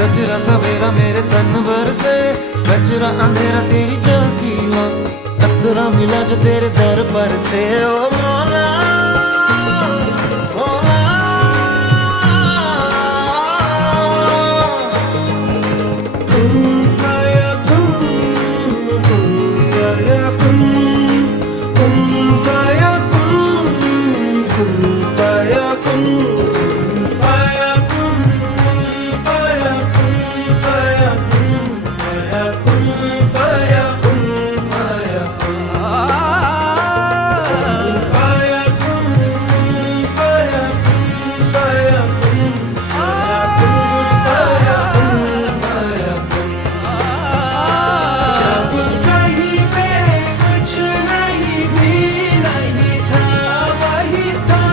सजरा सवेरा मेरे तन भर से, कचरा अंधेरा तेरी चलती ना, कतरा मिला जो तेरे दर पर से। ओ मौला मौला, कुन फयाकुन, कुन फयाकुन, कुन फयाकुन, कुन फयाकुन।